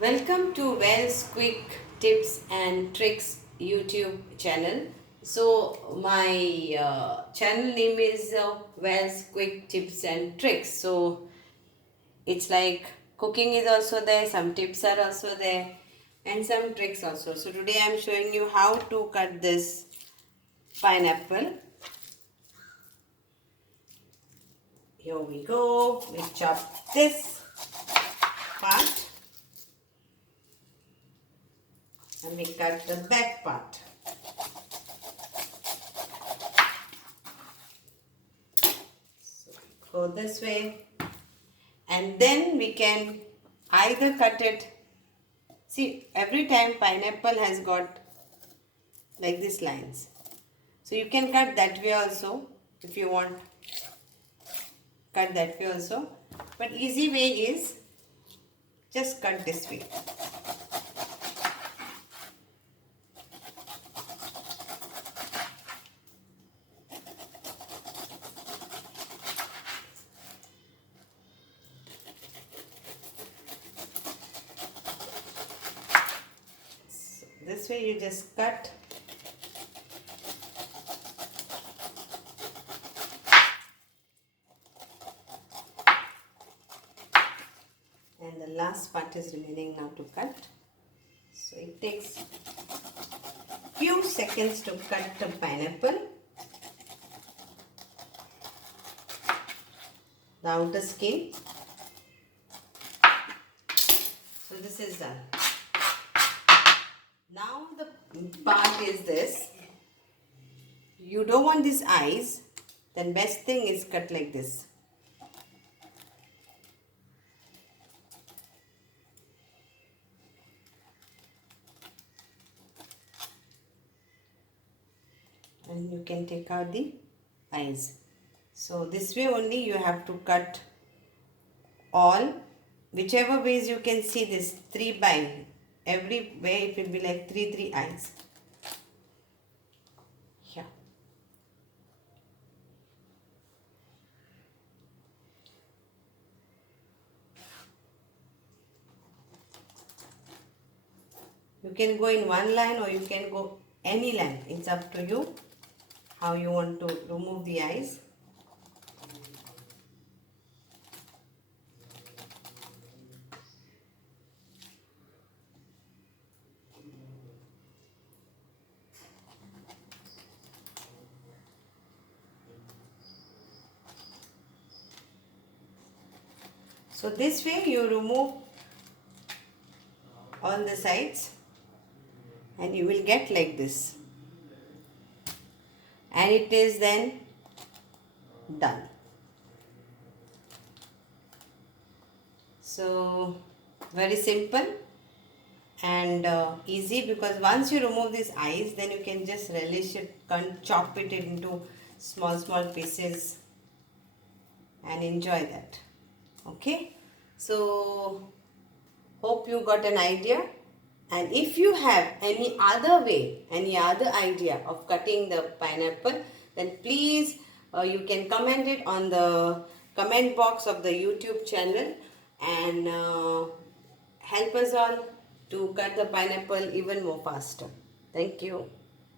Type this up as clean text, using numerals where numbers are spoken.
Welcome to Wells Quick Tips and Tricks YouTube channel. So my channel name is Wells Quick Tips and Tricks. So it's like cooking is also there, some tips are also there, and some tricks also. So today I am showing you how to cut this pineapple. Here we go. We chop this part. And we cut the back part. So go this way, and then we can either cut it. See, every time pineapple has got like these lines, so you can cut that way also if you want. Cut that way also, but easy way is just cut this way. This way you just cut. And the last part is remaining now to cut. So it takes few seconds to cut the pineapple. The outer skin. So this is done. Now the part is this. You don't want these eyes, then best thing is cut like this. And you can take out the eyes. So this way only you have to cut all, whichever ways you can see this 3 by. Every way it will be like three eyes. Yeah. You can go in one line or you can go any line. It's up to you how you want to remove the eyes. So this way you remove all the sides and you will get like this. And it is then done. So very simple and easy, because once you remove these eyes, then you can just relish it, chop it into small pieces and enjoy that. Okay, so hope you got an idea. And if you have any other way, any other idea of cutting the pineapple, then please you can comment it on the comment box of the YouTube channel and help us all to cut the pineapple even more faster. Thank you.